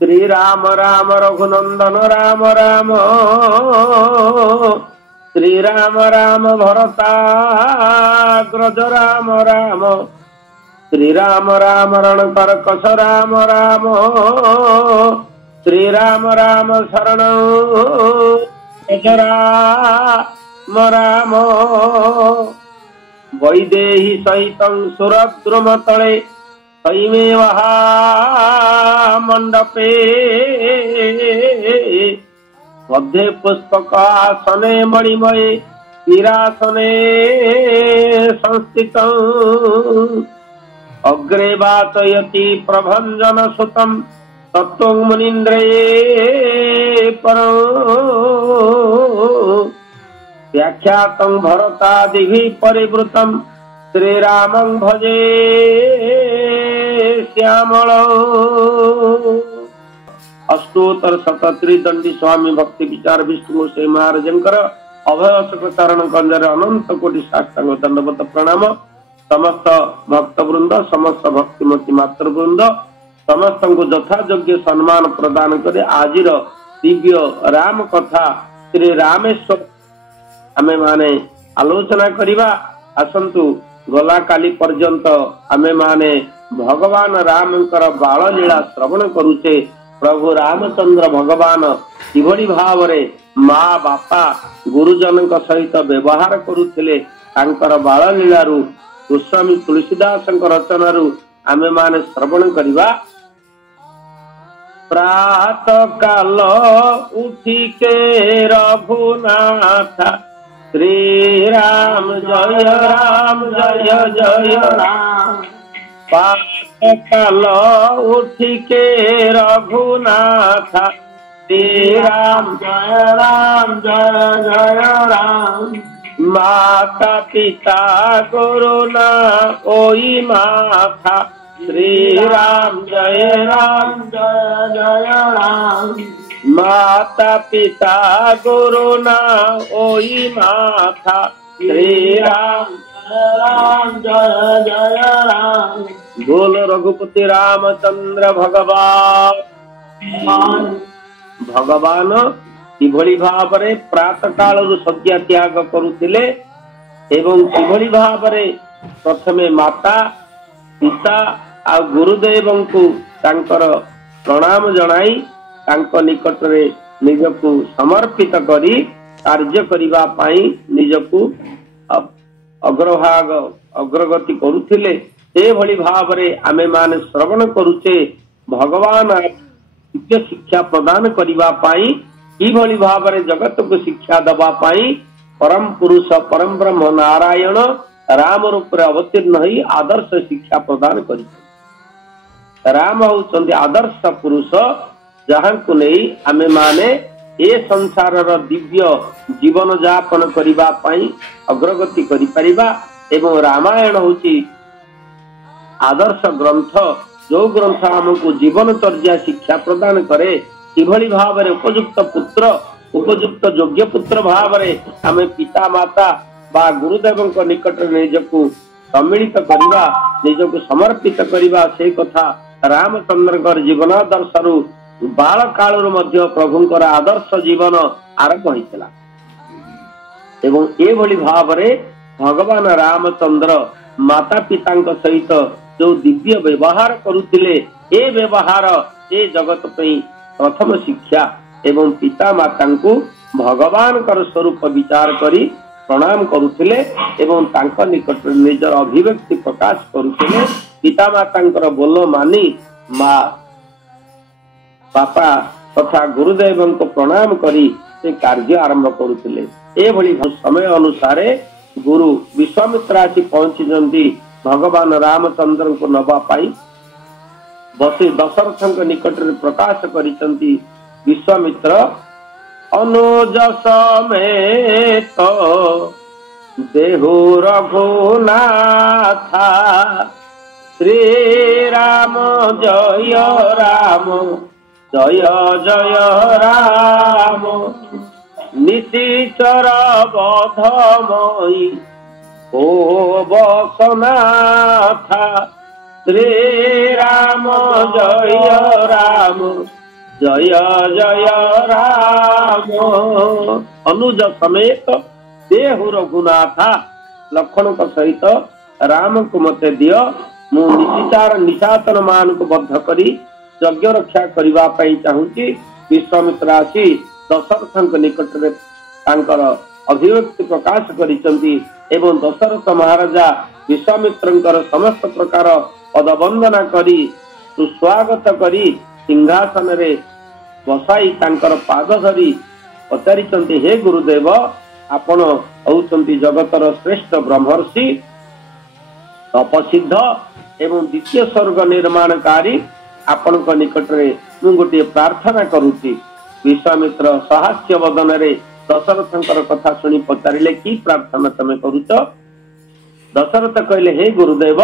श्री राम राम रघुनंदन राम राम श्री राम राम भरताग्रज राम राम श्री राम राम रणकर्कश राम राम श्री राम राम शरण राम राम वैदेही सहित सुरद्रुम तले सैमे वहा मंडपे मध्ये पुष्पक आसने मणिमये पीरासने संस्थित अग्रे वाचयति प्रभंजन सुतम तत्त्वं मुनीन्द्रे परं व्याख्यातं भरतादिभिः परिवृतं श्रीरामं भजे श्यामलं। अष्टोत्तर शतत्रिदंडी स्वामी भक्ति विचार विष्णु से महाराजंकर अभय अशोक चरण कंजर अनंत कोटि साष्टांग दंडवत प्रणाम। समस्त भक्त वृंद समस्त भक्तिमती मातृ वृंद समस्त को यथायोग्य सम्मान प्रदान करे आजिर दिव्य राम कथा श्री रामेश्वर आमे माने आलोचना करिबा। आसंतु गला काली पर्यंत आमे माने भगवान रामकर बाल लीला श्रवण करूचे। प्रभु रामचंद्र भगवान किभଳି भावरे माँ बापा गुरुजन सहित व्यवहार करुथिले तांकर बाल लीलारू गोस्वामी तुलसीदास रचनारू आमे माने श्रवण करिबा। प्रातः काल उठिके रघुनाथ श्री राम जय जय राम। प्रातः काल उठिके रघुनाथ श्री राम जय जय राम। माता पिता गुरुना ओई माथा श्री राम जय जय राम। माता पिता गुरुना ओई माथा श्री राम जय जय राम। बोल रघुपति रामचंद्र भगवान किभଳି भावरे प्रातः काल सज्ञा त्याग करुथिले एवं किभଳି भावरे प्रथमे माता पिता आ गुरुदेव को तांकर प्रणाम जनाई तांको निकटरे निजकु समर्पित करी कार्य करिबा पाई निजकु अग्रभाग अग्रगति करुथिले। ए भଳି भावरे आमे माने श्रवण करुचे भगवान शिक्षा प्रदान करिबा पाई कि भଳି भावरे जगत को शिक्षा दबा पाई परम पुरुष परम ब्रह्म नारायण राम रूप अवतीर्ण ही आदर्श शिक्षा प्रदान करि। राम होचंदी आदर्श पुरुष जहां को नहीं आमे माने ए संसार दिव्य जीवन यापन करिबा पाई अग्रगति करि परिबा। एवं रामायण होची आदर्श ग्रंथ जो ग्रंथ हमको जीवन चर्या शिक्षा प्रदान करे किभଳି भावरे उपयुक्त पुत्र उपयुक्त योग्य पुत्र भावरे आमे पिता माता बा गुरुदेव निकट निजकु सम्मिलित करिबा निजकु समर्पित करिबा से कथा रामचंद्र जीवनादर्श बाल काल प्रभुंकर आदर्श जीवन आरंभ होइतिला। एवं ए भଳି भावरे भगवान रामचंद्र माता पिता सहित जो दिव्य व्यवहार करुथिले ए व्यवहार ए जगत पई प्रथम शिक्षा एवं पिता माता को भगवान कर स्वरूप विचार करी प्रणाम करुथिले एवं तांका निकट निजर अभिव्यक्ति प्रकाश करुथिले। पिता माता बोल मानी माँ बापा तथा गुरुदेव को प्रणाम करी से कार्य आरंभ करुथिले। ए भଳି समय अनुसार गुरु विश्वामित्र आसी पहुंची भगवान रामचंद्र को नबा पाई बसी दशरथ निकट प्रकाश करिसंती। विश्वामित्र अनुज समेत देहु रघुनाथा श्री राम जय जय राम। निशिचर बधमयी ओ बसनाथा श्री राम जय जय जय राम। अनुज समेत देहु रघुनाथा लक्षण सहित राम को मते दियो मु निशिचार निशाचन मान को बद्ध करी यज्ञ रक्षा करबा पई चाहूची। विश्वामित्र आसी दशरथ निकट में तांकर अभिव्यक्ति प्रकाश करिसंती एवं दशरथ महाराजा विश्वामित्रंकर समस्त प्रकार पदवंदना करी सुस्वागत करी सिंहासन रे बसाई तांकर पाद धरी पचारिचंती हे गुरुदेव आपण होउचंती जगतर श्रेष्ठ ब्रह्मर्षि तपसिद्ध एवं द्वितीय स्वर्ग निर्माणकारी आपण निकट रे मु गोटे प्रार्थना करूची। विश्वामित्र सहास्य वदन रे दशरथंकर कथा सुनी पचारिले कि प्रार्थना तमे करूच। दशरथ कहले हे गुरुदेव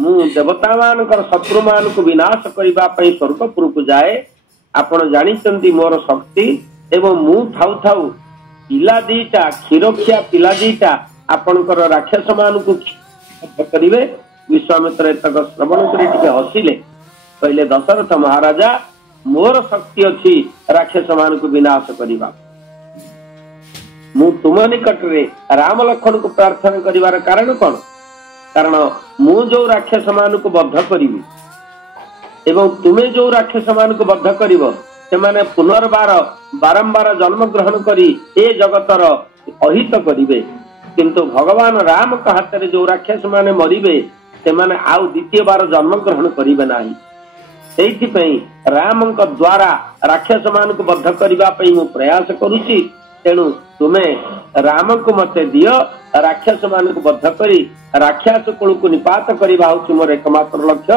मु देवता मानकर शत्रु मान को विनाश करबा पई स्वर्गपुर को जाए। आपण जानिचंती मोर शक्ति एवं मु थाउ थाउ पिला दीटा क्षीरखिया पिला दीटा आपणकर राक्षस मान को करिवे। विश्वामित्र एतक श्रवण करी टिके हसिले कहले दशरथ महाराजा मोर शक्ति अछि राक्षस मान को विनाश करबा। मु तुम निकट रे राम लक्ष्मण को प्रार्थना करिवार कारण कोन? कारण मु जो राक्षस मान को बद्ध करिवि एवं तुमे जो राक्षस मान को बद्ध करिवो से माने पुनर्बार बारंबार जन्म ग्रहण करी ए जगतर अहित करिवे। किंतु भगवान राम का हाथ रे जो राक्षस माने मरिवे से माने आउ द्वितीय बार जन्म ग्रहण करिवे नाही। एथि पई रामक द्वारा राक्षस मान को बद्ध करबा पई मु प्रयास करूची। तेणु तुमे राम को मते दियो राक्षस मान को बद्ध करी राक्षस कुल को निपात करबा होची मोर एकमात्र लक्ष्य।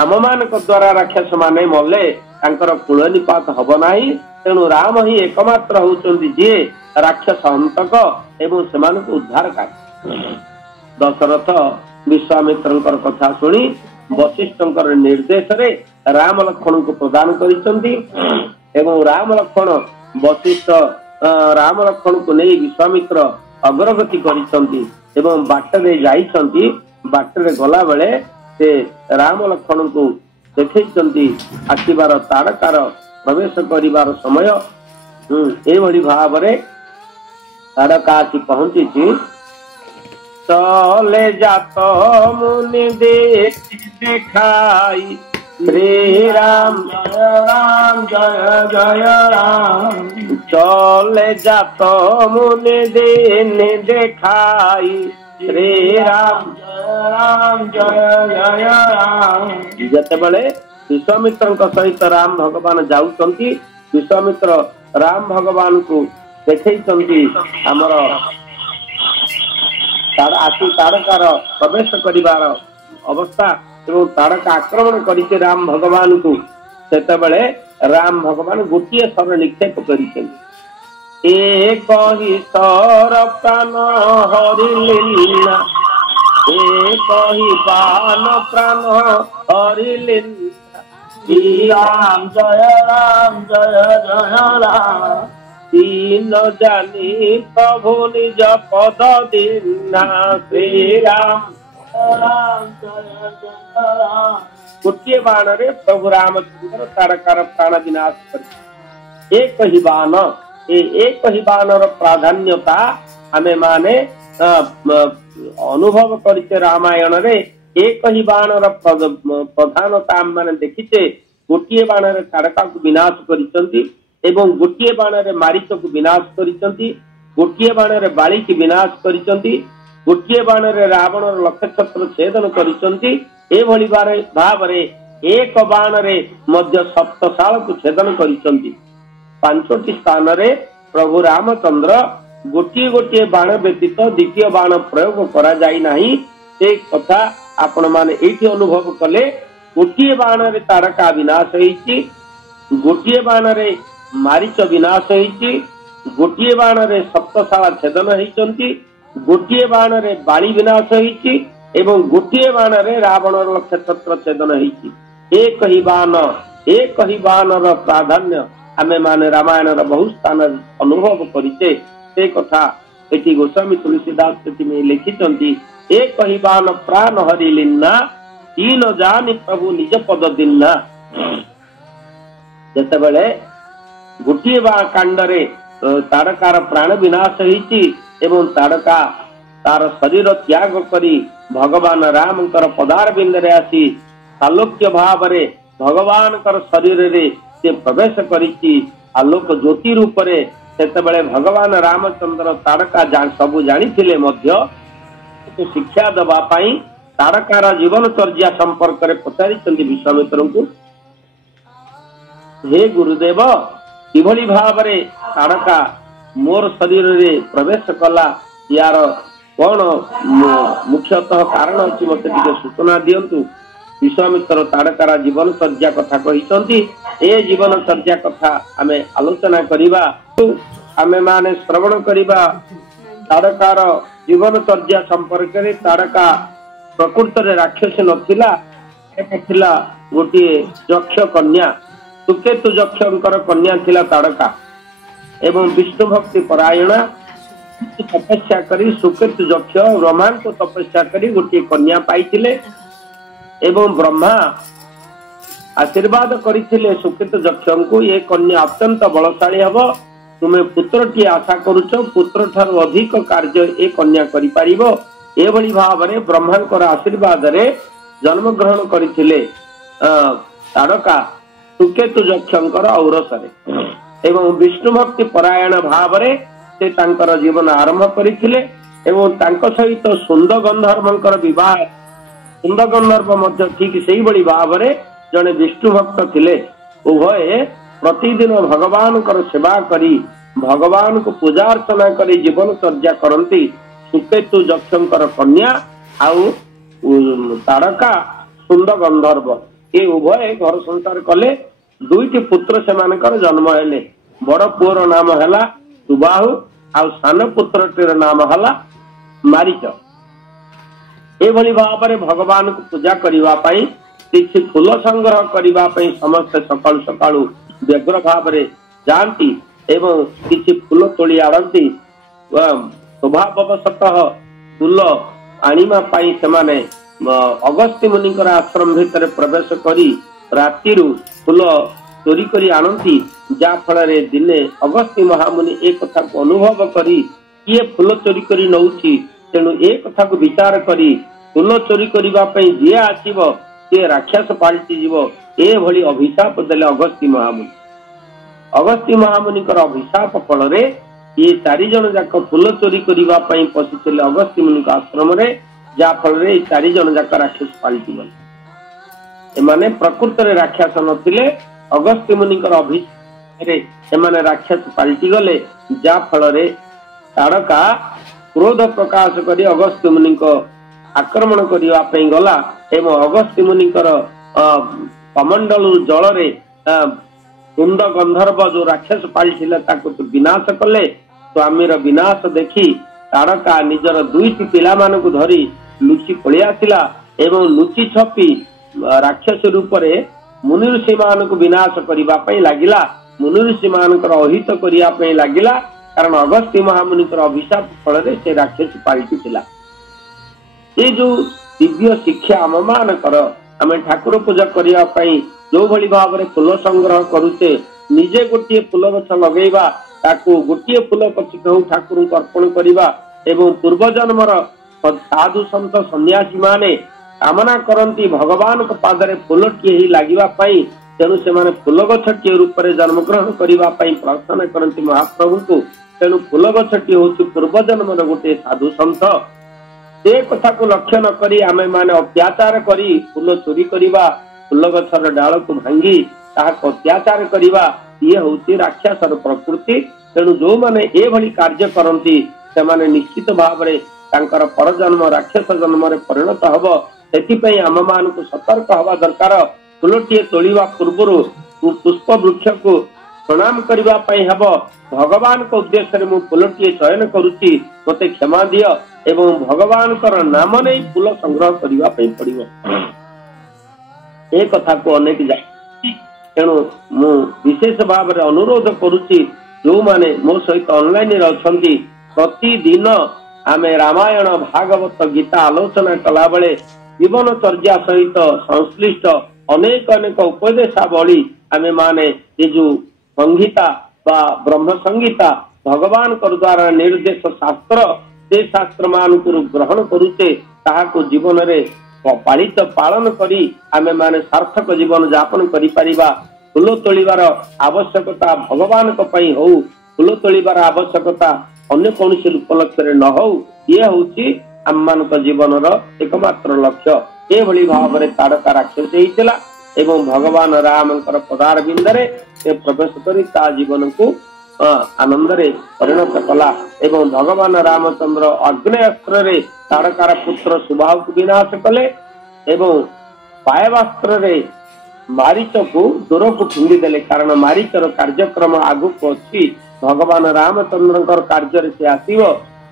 आम मान द्वारा राक्षस माने मले तांकर कुल निपात हब नाही। तेणु राम ही एकमात्र होचंदी जे राक्षस हंतक एवं सेमान को उद्धार कर। दशरथ विश्वामित्रंकर कथा सुनी वशिष्ठंकर निर्देश रे राम लक्ष्मण को प्रदान करिसंती एवं राम लक्ष्मण वशिष्ठ राम लक्ष्मण को नहीं विश्वामित्र अग्रगति करिसंती एवं बाटरे जाइसंती। बाटरे गला बेले से राम लक्ष्मण को देखैसंती आसीबार तारकार प्रवेश करिबार समय एभली भाव रे तारका आसी पहुंची। चले जात मुनि देखाई श्री राम जय जय राम। चले जात मुनि देखाई श्री राम जय जय राम। जेतेबेले विश्वामित्र सहित राम भगवान जाउचंती विश्वामित्र राम भगवान को देखैचंती हमर आसी तारकार प्रवेश करिवार अवस्था एवं तारका आक्रमण करिते राम भगवान को सेतेबेले राम भगवान गोटिए स्वर निक्षेप करिसेन। एक ही स्वर प्राण हरिलीला एक ही बाण प्राण हरिलीला राम जय जय राम। तीन जानी प्रभु निज पद दीना श्री राम जय जय राम। गोटे बाण रे प्रभु रामचंद्र तारकार प्राण विनाश कर। एक ही बाण एक ही बाणर प्राधान्यता आमे माने अनुभव करिते रामायण रे एक ही बाणर प्रधानता आम माने देखिते। गोटे बाण रे तारका को विनाश करिसंती एवं गोटे बाण रे मारीच को विनाश करिसंती। गोटे बाण रे बाली की विनाश करिसंती। गोटे बाण रे रावणर लक्ष्य छत्र छेदन करिसंती। एभली भाव रे एक बाण रे मध्य सप्तशाल को छेदन करिसंती। पांचटी स्थान रे प्रभु रामचंद्र गोटे गोटे बाण व्यतीत द्वितीय बाण प्रयोग करा जाई नाही। से कथा आपण माने एठी अनुभव कले। गोटे बाण रे तारका विनाश होईची। गोटे बाण रे मारीच विनाश होईची। गोटे बाण रे सप्तशाला छेदन होईचंती। गोटे बाण रे बाली विनाश होईची एवं गोटे बाण रे रावणर लक्ष्य छत्र छेदन होईची। एक ही बाणर प्राधान्य आमे माने रामायण बहु स्थान अनुभव करिचे। से कथा एटी गोस्वामी तुलसीदास कृति में लिखिचंती। एक ही बाण प्राण हरिलीना तीन जानी प्रभु निज पद दीना। ଯେତେବେଳେ ଗୋଟିଏ ବା କାଣ୍ଡରେ ତାରକାର ପ୍ରାଣ ବିନାଶ ହେଇଛି ଏବଂ ତାରକା ତାର ଶରୀର ତ୍ୟାଗ କରି ଭଗବାନ ରାମଙ୍କର ପଦାର ବିନ୍ଦରେ ଆସି ଆଲୋକ୍ୟ ଭାବରେ ଭଗବାନଙ୍କର ଶରୀରରେ ସେ ପ୍ରବେଶ କରିଛି ଆଲୋକ ଜ୍ୟୋତି ରୂପରେ। ସେତେବେଳେ ଭଗବାନ ରାମଚନ୍ଦ୍ର ତାରକା ସବୁ ଜାଣିଥିଲେ ମଧ୍ୟ ଶିକ୍ଷା ଦେବା ପାଇଁ ତାରକାର ଜୀବନଚର୍ଯ୍ୟା ସମ୍ପର୍କରେ ପଚାରିଛନ୍ତି ବିଶ୍ୱାମିତ୍ରଙ୍କୁ, ହେ ଗୁରୁଦେବ, କିଭଳି ଭାବରେ ତାରକା ମୋର ଶରୀରରେ ପ୍ରବେଶ କଲା, ୟାର କଣ ମୁଖ୍ୟତଃ କାରଣ ଅଛି ମତେ ଟିକେ ସୂଚନା ଦିଅନ୍ତୁ। ବିଶ୍ୱାମିତ୍ର ତାରକାର ଜୀବନଚର୍ଯ୍ୟା କଥା କହିଛନ୍ତି। ଏ ଜୀବନଚର୍ଯ୍ୟା କଥା ଆମେ ଆଲୋଚନା କରିବା, ଆମେ ମାନେ ଶ୍ରବଣ କରିବା ତାରକାର ଜୀବନଚର୍ଯ୍ୟା ସମ୍ପର୍କରେ। ତାରକା ପ୍ରକୃତରେ ରାକ୍ଷସ ନଥିଲା, ଥିଲା ଗୋଟିଏ ଯକ୍ଷ କନ୍ୟା। ସୁକେତୁ ଯକ୍ଷଙ୍କର କନ୍ୟା ଥିଲା ତାରକା ଏବଂ ବିଷ୍ଣୁ ଭକ୍ତି ପରାୟଣା। ତପସ୍ୟା କରି ସୁକେତୁ ଯକ୍ଷ ବ୍ରହ୍ମାଙ୍କୁ ତପସ୍ୟା କରି ଗୋଟିଏ କନ୍ୟା ପାଇଥିଲେ ଏବଂ ବ୍ରହ୍ମା ଆଶୀର୍ବାଦ କରିଥିଲେ ସୁକେତୁ ଯକ୍ଷଙ୍କୁ, ଏ କନ୍ୟା ଅତ୍ୟନ୍ତ ବଳଶାଳୀ ହବ, ତୁମେ ପୁତ୍ରଟିଏ ଆଶା କରୁଛ, ପୁତ୍ର ଠାରୁ ଅଧିକ କାର୍ଯ୍ୟ ଏ କନ୍ୟା କରିପାରିବ। ଏଭଳି ଭାବରେ ବ୍ରହ୍ମାଙ୍କର ଆଶୀର୍ବାଦରେ ଜନ୍ମଗ୍ରହଣ କରିଥିଲେ ତାରକା ସୁକେତୁ ଯକ୍ଷଙ୍କର ଔରସରେ ଏବଂ ବିଷ୍ଣୁ ଭକ୍ତି ପରାୟଣ ଭାବରେ ସେ ତାଙ୍କର ଜୀବନ ଆରମ୍ଭ କରିଥିଲେ ଏବଂ ତାଙ୍କ ସହିତ ସୁନ୍ଦ ଗନ୍ଧର୍ବଙ୍କର ବିବାହ। ସୁନ୍ଦ ଗନ୍ଧର୍ବ ମଧ୍ୟ ଠିକ ସେଇଭଳି ଭାବରେ ଜଣେ ବିଷ୍ଣୁ ଭକ୍ତ ଥିଲେ। ଉଭୟେ ପ୍ରତିଦିନ ଭଗବାନଙ୍କର ସେବା କରି ଭଗବାନଙ୍କୁ ପୂଜା ଅର୍ଚ୍ଚନା କରି ଜୀବନଚର୍ଯ୍ୟା କରନ୍ତି। ସୁକେତୁ ଯକ୍ଷଙ୍କର କନ୍ୟା ଆଉ ତାରକା ସୁନ୍ଦ ଗନ୍ଧର୍ବ ଏ ଉଭୟ ଘର ସଂସାର କଲେ। ଦୁଇଟି ପୁତ୍ର ସେମାନଙ୍କର ଜନ୍ମ ହେଲେ। ବଡ ପୁଅର ନାମ ହେଲା ସୁବାହୁ ଆଉ ସାନ ପୁତ୍ରଟିର ନାମ ହେଲା ମାରିଚ। ଏଭଳି ଭାବରେ ଭଗବାନଙ୍କୁ ପୂଜା କରିବା ପାଇଁ କିଛି ଫୁଲ ସଂଗ୍ରହ କରିବା ପାଇଁ ସମସ୍ତେ ସକାଳୁ ସକାଳୁ ବ୍ୟଗ୍ର ଭାବରେ ଯାଆନ୍ତି ଏବଂ କିଛି ଫୁଲ ତୋଳି ଆଣନ୍ତି। ସ୍ୱଭାବବଶତଃ ଫୁଲ ଆଣିବା ପାଇଁ ସେମାନେ ଅଗସ୍ତ୍ୟ ମୁନିଙ୍କର ଆଶ୍ରମ ଭିତରେ ପ୍ରବେଶ କରି ରାତିରୁ ଫୁଲ ଚୋରି କରି ଆଣନ୍ତି। ଯାହା ଫଳରେ ଦିନେ ଅଗସ୍ତ୍ୟ ମହାମୁନି ଏ କଥାକୁ ଅନୁଭବ କରି କିଏ ଫୁଲ ଚୋରି କରି ନଉଛି, ତେଣୁ ଏ କଥାକୁ ବିଚାର କରି ଫୁଲ ଚୋରି କରିବା ପାଇଁ ଯିଏ ଆସିବ ସିଏ ରାକ୍ଷସ ପାଲଟିଯିବ, ଏଭଳି ଅଭିଶାପ ଦେଲେ ଅଗସ୍ତ୍ୟ ମହାମୁନି। ଅଗସ୍ତ୍ୟ ମହାମୁନିଙ୍କର ଅଭିଶାପ ଫଳରେ ଇଏ 4 ଜଣ ଯାକ ଫୁଲ ଚୋରି କରିବା ପାଇଁ ପଶିଥିଲେ ଅଗସ୍ତ୍ୟ ମୁନିଙ୍କ ଆଶ୍ରମରେ, ଯାହା ଫଳରେ ଏଇ 4 ଜଣ ଯାକ ରାକ୍ଷସ ପାଲଟିଗଲେ। ଏମାନେ ପ୍ରକୃତରେ ରାକ୍ଷସ ନଥିଲେ, ଅଗସ୍ତ୍ୟ ମୁନିଙ୍କର ଅଭିଶାପରେ ସେମାନେ ରାକ୍ଷସ ପାଲଟିଗଲେ। ଯାହା ଫଳରେ ତାରକା କ୍ରୋଧ ପ୍ରକାଶ କରି ଅଗସ୍ତ୍ୟ ମୁନିଙ୍କ ଆକ୍ରମଣ କରିବା ପାଇଁ ଗଲା ଏବଂ ଅଗସ୍ତ୍ୟ ମୁନିଙ୍କର କମଣ୍ଡଳୁ ଜଳରେ ସୁନ୍ଦ ଗନ୍ଧର୍ବ ଯୋଉ ରାକ୍ଷସ ପାଳିଥିଲା ତାକୁ ବିନାଶ କଲେ। ସ୍ୱାମୀର ବିନାଶ ଦେଖି ତାରକା ନିଜର 2ଟି ପିଲାମାନଙ୍କୁ ଧରି ଲୁଚି ପଳେଇ ଆସିଲା ଏବଂ ଲୁଚି ଛପି ରାକ୍ଷସ ରୂପରେ ମୁନି ଋଷି ମାନଙ୍କୁ ବିନାଶ କରିବା ପାଇଁ ଲାଗିଲା, ମୁନି ଋଷି ମାନଙ୍କର ଅହିତ କରିବା ପାଇଁ ଲାଗିଲା। କାରଣ ଅଗସ୍ତ୍ୟ ମହାମୁନିଙ୍କର ଅଭିଶାପ ଫଳରେ ସେ ରାକ୍ଷସ ପାଲଟିଥିଲା। ଏ ଯୋଉ ଦିବ୍ୟ ଶିକ୍ଷା ଆମ ମାନଙ୍କର, ଆମେ ଠାକୁର ପୂଜା କରିବା ପାଇଁ ଯୋଉ ଭଳି ଭାବରେ ଫୁଲ ସଂଗ୍ରହ କରୁଛେ, ନିଜେ ଗୋଟିଏ ଫୁଲ ଗଛ ଲଗେଇବା, ତାକୁ ଗୋଟିଏ ଫୁଲ ପଛିକା ହଉ ଠାକୁରଙ୍କୁ ଅର୍ପଣ କରିବା ଏବଂ ପୂର୍ବ ଜନ୍ମର ସାଧୁ ସନ୍ଥ ସନ୍ନ୍ୟାସୀ ମାନେ କାମନା କରନ୍ତି ଭଗବାନଙ୍କ ପାଦରେ ଫୁଲଟିଏ ହିଁ ଲାଗିବା ପାଇଁ, ତେଣୁ ସେମାନେ ଫୁଲ ଗଛଟିଏ ରୂପରେ ଜନ୍ମଗ୍ରହଣ କରିବା ପାଇଁ ପ୍ରାର୍ଥନା କରନ୍ତି ମହାପ୍ରଭୁଙ୍କୁ। ତେଣୁ ଫୁଲ ଗଛଟି ହଉଛି ପୂର୍ବ ଜନ୍ମର ଗୋଟିଏ ସାଧୁ ସନ୍ଥ। ସେ କଥାକୁ ଲକ୍ଷ୍ୟ ନ କରି ଆମେ ମାନେ ଅତ୍ୟାଚାର କରି ଫୁଲ ଚୋରି କରିବା, ଫୁଲ ଗଛର ଡାଳକୁ ଭାଙ୍ଗି ତାହାକୁ ଅତ୍ୟାଚାର କରିବା, ଇଏ ହଉଛି ରାକ୍ଷସର ପ୍ରକୃତି। ତେଣୁ ଯୋଉମାନେ ଏଭଳି କାର୍ଯ୍ୟ କରନ୍ତି ସେମାନେ ନିଶ୍ଚିତ ଭାବରେ ତାଙ୍କର ପରଜନ୍ମ ରାକ୍ଷସ ଜନ୍ମରେ ପରିଣତ ହବ। ସେଥିପାଇଁ ଆମ ମାନଙ୍କୁ ସତର୍କ ହବା ଦରକାର। ଫୁଲଟିଏ ତୋଳିବା ପୂର୍ବରୁ ପୁଷ୍ପ ବୃକ୍ଷକୁ ପ୍ରଣାମ କରିବା ପାଇଁ ହେବ, ଭଗବାନଙ୍କ ଉଦ୍ଦେଶ୍ୟରେ ମୁଁ ଫୁଲଟିଏ ଚୟନ କରୁଛି, ମୋତେ କ୍ଷମା ଦିଅ ଏବଂ ଭଗବାନଙ୍କର ନାମ ନେଇ ଫୁଲ ସଂଗ୍ରହ କରିବା ପାଇଁ ପଡିବ। ଏ କଥାକୁ ଅନେକ ଜାଣିଛନ୍ତି। ତେଣୁ ମୁଁ ବିଶେଷ ଭାବରେ ଅନୁରୋଧ କରୁଛି, ଯୋଉମାନେ ମୋ ସହିତ ଅନଲାଇନରେ ଅଛନ୍ତି, ପ୍ରତିଦିନ ଆମେ ରାମାୟଣ ଭାଗବତ ଗୀତା ଆଲୋଚନା କଲାବେଳେ ଜୀବନଚର୍ଯ୍ୟା ସହିତ ସଂଶ୍ଳିଷ୍ଟ ଅନେକ ଉପଦେଶାବଳୀ आमे माने ये जो संहिता बा ब्रह्म संहिता भगवान कर द्वारा निर्देश शास्त्र से शास्त्र मान को ग्रहण करुचे ताहाको जीवन रे पालित पालन करी आमे माने सार्थक जीवन यापन करि परिबा। फूल तोलिबार आवश्यकता भगवान को पई हो, फूल तोलिबार आवश्यकता अन्य कौन उपलक्ष्य न हो, ये होची आम जीवन एकमात्र लक्ष्य। ये भली भाव में ताड़का राक्षस होता एवं भगवान राम पदार बिंदरे प्रवेश करी ता जीवन को आनंद रे परिणत कला एवं भगवान रामचंद्र अग्नेयस्त्र रे ताड़कार पुत्र सुबाहु को विनाश कले एवं पायवास्त्र रे मारीच को दूर को फिंगी देले। कारण मारीचर कार्यक्रम आगु को अच्छी भगवान रामचंद्र कार्य से आसीव।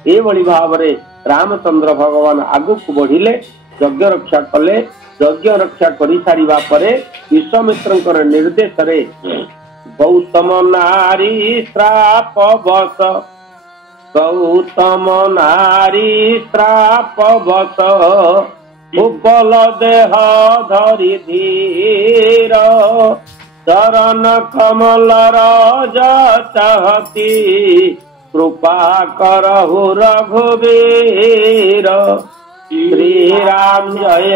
ए भली भाव में रामचंद्र भगवान आगु को बढ़िले, यज्ञ रक्षा कले। यज्ञ रक्षा करि सारिबा परे विश्वामित्र निर्देश रे गौतम नारी श्राप बस, गौतम नारी श्राप बस उपल देह धरि धीर चरण कमल रज चाहती कृपा करहु रघुवीर। श्री राम जय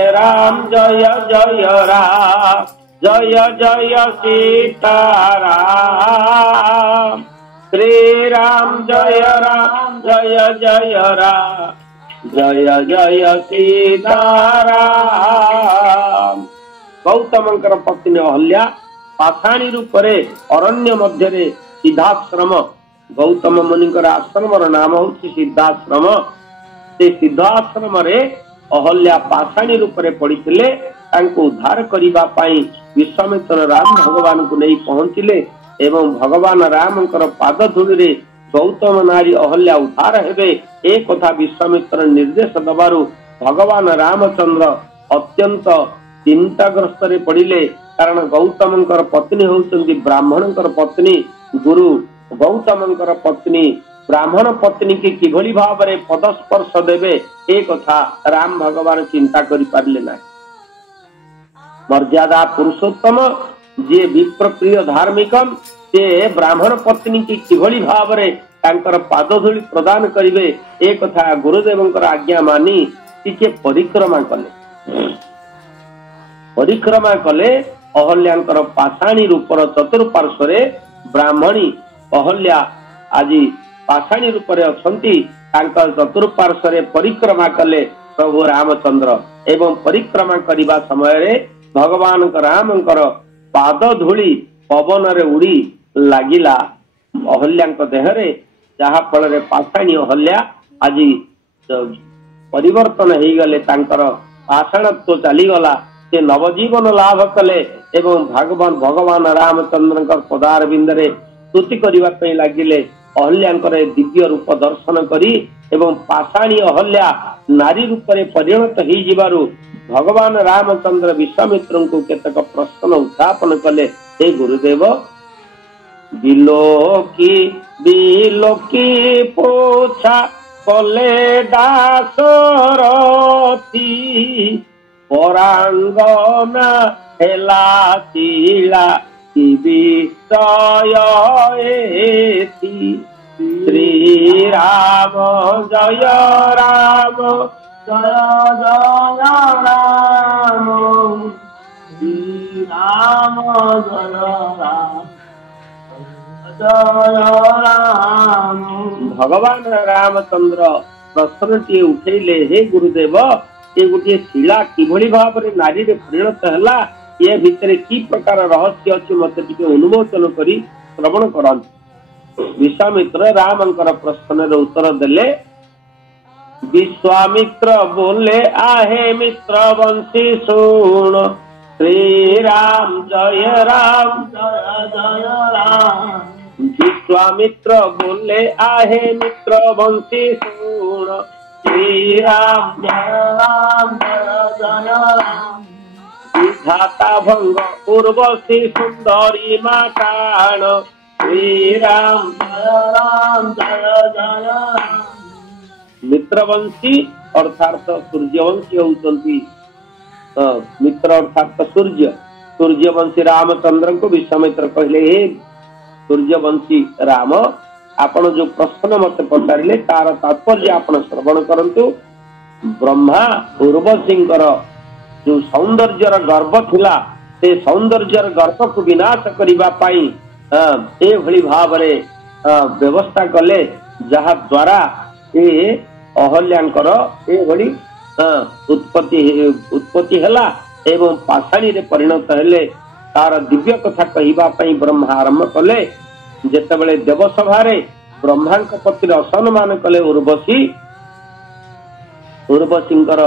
जय राम जय जय सीताराम। श्री राम जय जय राम जय जय सीताराम। गौतम पत्नी अहल्या पाषाणी रूप रे अरण्य मध्य रे सिद्धाश्रम, गौतम मुनि आश्रम नाम हूँ सिद्धाश्रम। से सिद्धाश्रम रे अहल्या पाषाणी रूप रे पड़ीथिले। तांको उद्धार करिबा पाई विश्वामित्र राम भगवान को नहीं पहुंचिले एवं भगवान राम पाद धूलि रे गौतम नारी अहल्या उद्धार हेबे ए कथा विश्वामित्र निर्देश दबारु भगवान रामचंद्र अत्यंत चिंताग्रस्त रे पड़िले। कारण गौतम पत्नी होउचंदी ब्राह्मण पत्नी। गुरु गौतम पत्नी ब्राह्मण पत्नी की किभली भाव रे पदस्पर्श देवे ए कथा राम भगवान चिंता करि पारले ना। मर्यादा पुरुषोत्तम जे विप्रप्रिय धार्मिकम से ब्राह्मण पत्नी की किभली भाव रे तांकर पादधूलि प्रदान करिवे ए कथा गुरुदेवंकर आज्ञा मानी टिके परिक्रमा कले। परिक्रमा कले अहल्यां पाषाणी रूपर चतुर्पार्श्वरे ब्राह्मणी अहल्या आज पाषाणी रूप चतुर्पार्श्वरे परिक्रमा कले प्रभु रामचंद्र एवं परिक्रमा करने समय भगवान राम पाद धूलि पवन रे उड़ी लागिला अहल्या देहरे, जहा फल पाषाणी अहल्या आज परिवर्तन हो गले। पाषाणत्व चलीगला, से नवजीवन लाभ कले एवं भगवान रामचंद्र पदार बिंदरे स्तुति करने लगिले। अहल्या दिव्य रूप दर्शन करी एवं पाषाणी अहल्या नारी रूप में परिणत हो जिबारु भगवान रामचंद्र विश्वामित्र को केतक प्रश्न उत्थापन कले। हे गुरुदेव, बिलोकी पोछा कले दासरथी परांगना हेला शिला विषय एथि। श्री राम जय राम जय जय राम श्री राम जय राम जय राम। भगवान रामचंद्र प्रश्नटी उठेले, हे गुरुदेव, ये गोटे शिला किभली भाव में नारी रे परिणत हैला, ये भितर की प्रकार रहस्य अच्छी मत उन्मोचन करी श्रवण करंत। विश्वामित्र रामंकर प्रश्न उत्तर देले। विश्वामित्र बोले, आहे मित्र वंशी सुन, श्री राम जय जय राम। विश्वामित्र बोले, आहे मित्र वंशी सुन, श्री राम जय राम। विधाता भंग उर्वशी सुंदरी माकाण, श्री राम जय राम। मित्रवंशी अर्थात सूर्यवंशी होउचंती। मित्र अर्थात सूर्य सूर्यवंशी रामचंद्र को विश्वामित्र कहले हे सूर्यवंशी राम आपण जो प्रश्न मत पचारे तार तात्पर्य आपण श्रवण करंतु। ब्रह्मा उर्वशींकर जो सौंदर्यर गर्व थिला से सौंदर्यर गर्व को विनाश करिबा पाई ए भली भावरे व्यवस्था कले जहा द्वारा ए अहल्याकर ए भली उत्पत्ति हला एवं पाषाणी रे परिणत हेले। तार दिव्य कथा कहिबा पई ब्रह्मा आरंभ कले। जेतेबेले देवसभा रे ब्रह्मा के पति असम्मान कले उर्वशींकर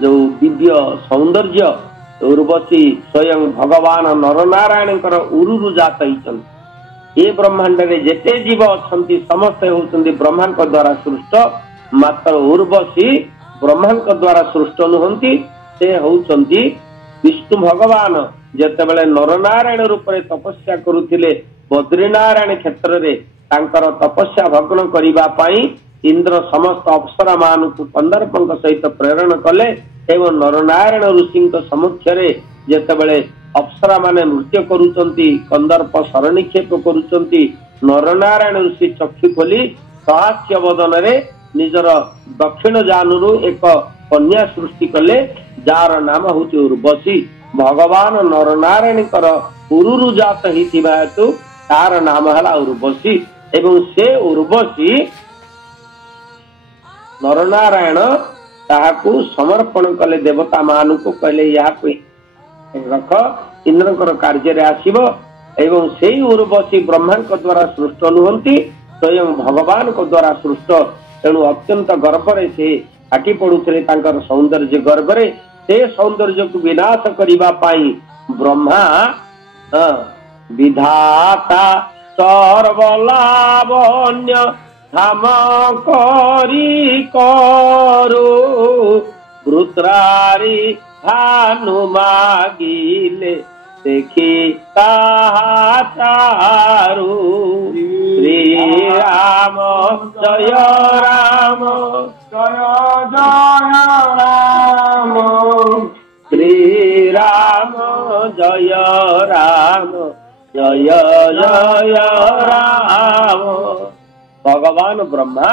जो दिव्य सौंदर्य उर्वशी स्वयं भगवान नरनारायण उरुरु जात ये ब्रह्मांड रे जेते जीव अछंती समस्त होउछंती ब्रह्मा के द्वारा सृष्ट। मात्र उर्वशी ब्रह्मा के द्वारा सृष्ट नुहंती से होउछंती विष्णु भगवान जेतेबेले नरनारायण रूप में तपस्या करुथिले बद्रीनारायण क्षेत्र रे तांकर तपस्या भग्न करिबा पाई इंद्र समस्त अप्सरा मान को कंदर्पक सहित प्रेरण कले एवं नरनारायण ऋषि समक्ष रे जेतेबेले अप्सरा माने नृत्य करुचंती कंदर्प शरणिक्षेप करुचंती नरनारायण ऋषि चक्षु खोली सहस्य वदन रे निजर दक्षिण जानू एक कन्या सृष्टि कले जार नाम होची उर्वशी। भगवान नरनारायण उरुरु जात हिथिबा हेतु तार नाम हला उर्वशी एवं से उर्वशी नरनारायण ताहाकु समर्पण कले देवता मान को कहले या रख इंद्र कार्य रे आसीबो एवं सेई उर्वशी ब्रह्मा को द्वारा सृष्ट नुहंती स्वयं भगवान को द्वारा सृष्ट। तेणु अत्यंत गर्व रे से आटी पड़ुथले तांकर सौंदर्य गर्व रे से सौंदर्य को विनाश करिबा पाई ब्रह्मा विधाता सर्वलावण्य धाम करी करो वृत्रारी भानु मागिले देखी ताहा चारु। श्री राम जय राम जय जय राम श्री राम जय राम जय जय राम। भगवान ब्रह्मा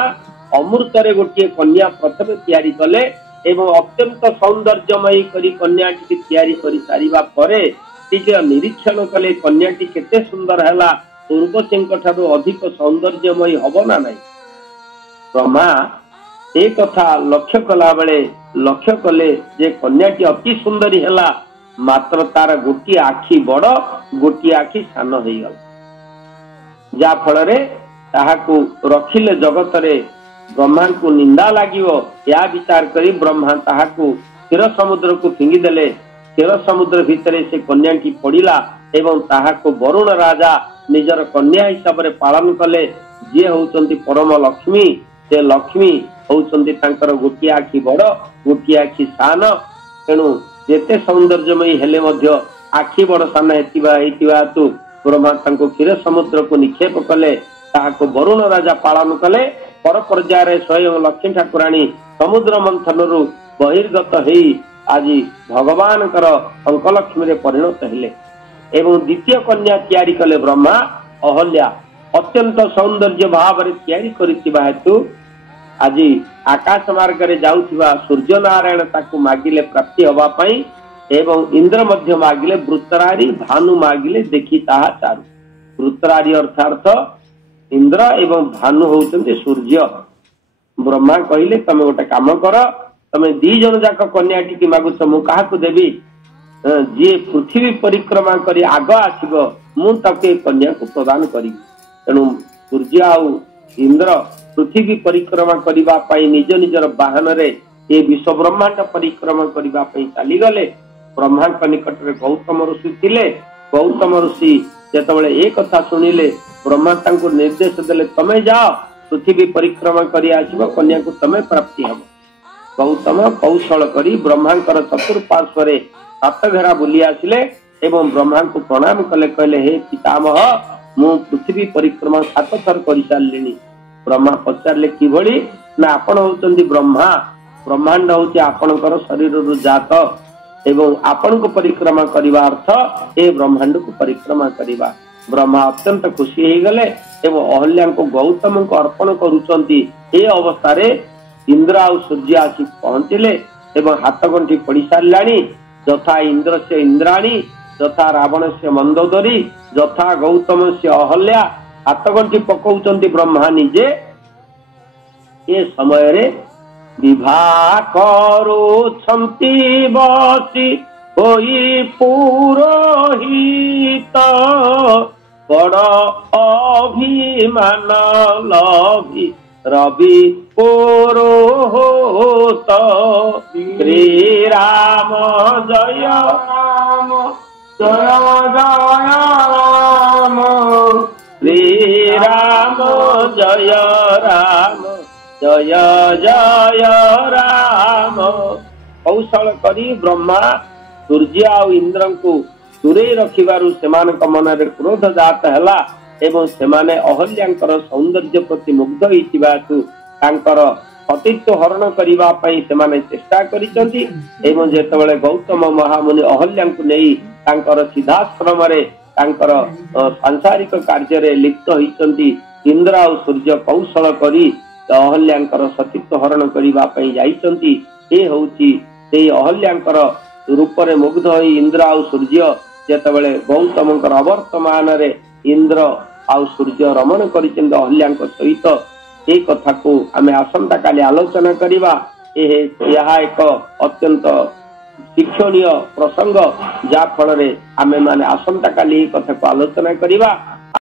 अमृत रे गोटे कन्या प्रथम तैयारी कले एवं अत्यंत सौंदर्यमयी करी कन्याटी तैयारी करि सारिबा परे टिके निरीक्षण कले कन्याटी केते सुंदर हैला उर्वशींक ठारू अधिक सौंदर्यमयी हबो ना नहीं। ब्रह्मा एक कथा लक्ष्य कला बेले लक्ष्य कले जे कन्याटी अति सुंदरी हैला मात्र तार गोटी आखि बड़ गोटी आखि सान हो गला जा फल रे ताहाकु रखिले जगत रे ब्रह्मा को निंदा लागिवो या विचार करी ब्रह्मा ताहाकु क्षीर समुद्र को फिंगी देले। क्षीर समुद्र भितरे से कन्याटी पड़िला एवं ताहाकु वरुण राजा निजर कन्या हिसाब रे पालन कले। जे होउचंती परम लक्ष्मी से लक्ष्मी होउचंती तांकर गोटी आखि बड़ गोटी आखि सान। तेणु जेते सौंदर्यमयी हेले मध्य आखि बड़ सान हेतिबा तु ब्रह्मा तांको क्षीर समुद्र को निक्षेप कले ताहाको वरुण राजा पालन कले। पर पर्याय स्वयं लक्ष्मी ठाकुराणी समुद्र मंथन रु बहिर्गत हेई आज भगवान अंकलक्ष्मी रे परिणत हेले एवं द्वितीय कन्या तैयारी कले ब्रह्मा अहल्या अत्यंत सौंदर्य भाव रे तैयारी करितिबा हेतु आज आकाश मार्ग रे जाउथिबा सूर्य नारायण ताकू मागिले प्राप्ति हवा पई एवं इंद्र मध्य मागिले वृत्रारी भानु मागिले देखि ताहा चारु। वृत्रारी अर्थात इंद्र एवं भानु होउचंती सूर्य। ब्रह्मा कहिले तमे गोटे काम कर तमे दी जन जाक कन्याटी की मागुछ मु काहाकू देबी जे पृथ्वी परिक्रमा करी आग आसीबो मु ताके कन्या को प्रदान करी। तेणु सूर्य आउ इंद्र पृथ्वी परिक्रमा करिबा पई निज निजर वाहन रे ए विश्व ब्रह्मांड परिक्रमा करिबा पई चली गले। ब्रह्मा के निकट रे गौतम ऋषि थिले। गौतम ऋषि जेतबेले ए कथा सुनिले ब्रह्मा तांको निर्देश देले तमे जाओ पृथ्वी परिक्रमा करी आसीबो कन्या को तमे प्राप्ति हबो। गौतम कौशल करी ब्रह्मांकर चतुर्पार्श्व रे सात घेरा बुली आसिले एवं ब्रह्मा को प्रणाम कले कहले हे पितामह मु पृथ्वी परिक्रमा 7 थर करि सारलिनी। ब्रह्मा पचारले कि भली ना आपण होचंदी ब्रह्मा ब्रह्मांड होची आपणकर शरीर रु जात एवं आपण को परिक्रमा करने अर्थ ए ब्रह्मांड को परिक्रमा करवा। ब्रह्मा अत्यंत खुशी हो गले एवं अहल्या को गौतम को अर्पण करुचंती। ए अवस्था रे इंद्र आ सूर्य आसी पहुंचले एवं हाथ गंठी पड़ी साराणी। यथा इंद्र से इंद्राणी, यथा रावण से मंदोदरी, यथा गौतम से अहल्या हाथ गंठी पकाउचंती ब्रह्मा निजे। ए समय रे विवाह करुछंती बसी होई पुरोहित, बड़ अभिमान लभी रवि पुरोहित। श्री राम जय राम जय जय राम, श्री राम जय राम जय जय राम। कौशल करी ब्रह्मा सूर्य आ इंद्र को दूरे रखिबारु सेमानक मनरे क्रोध जात हैला एवं सेमाने अहल्याकर सौंदर्य प्रति मुग्ध होइतिबातु तांकर सतीत्व हरण करिबा पई सेमाने चेष्टा करिसंती। एवं जेतेबेले गौतम महामुनि अहल्याଙ୍କୁ नेई तांकर सिद्धाश्रम रे तांकर सांसारिक कार्य रे लिप्त होइसंती। इंद्र आ सूर्य कौशल करी अहल्याकर सतीत्व हरण करिबा पई जाइसंती। ए होउची सेई अहल्याकर रूप रे मुग्ध होई इंद्र आ सूर्य जेतेबेले गौतम अवर्तमान रे इंद्र आ सूर्य रमण करिसेंत अहल्याଙ୍କ सहित। ए कथा को आमे आसंता काली आलोचना करिबा। यह एक अत्यंत शिक्षणीय प्रसंग जा फल रे आमे माने आसंता काली कथा को आलोचना करिबा।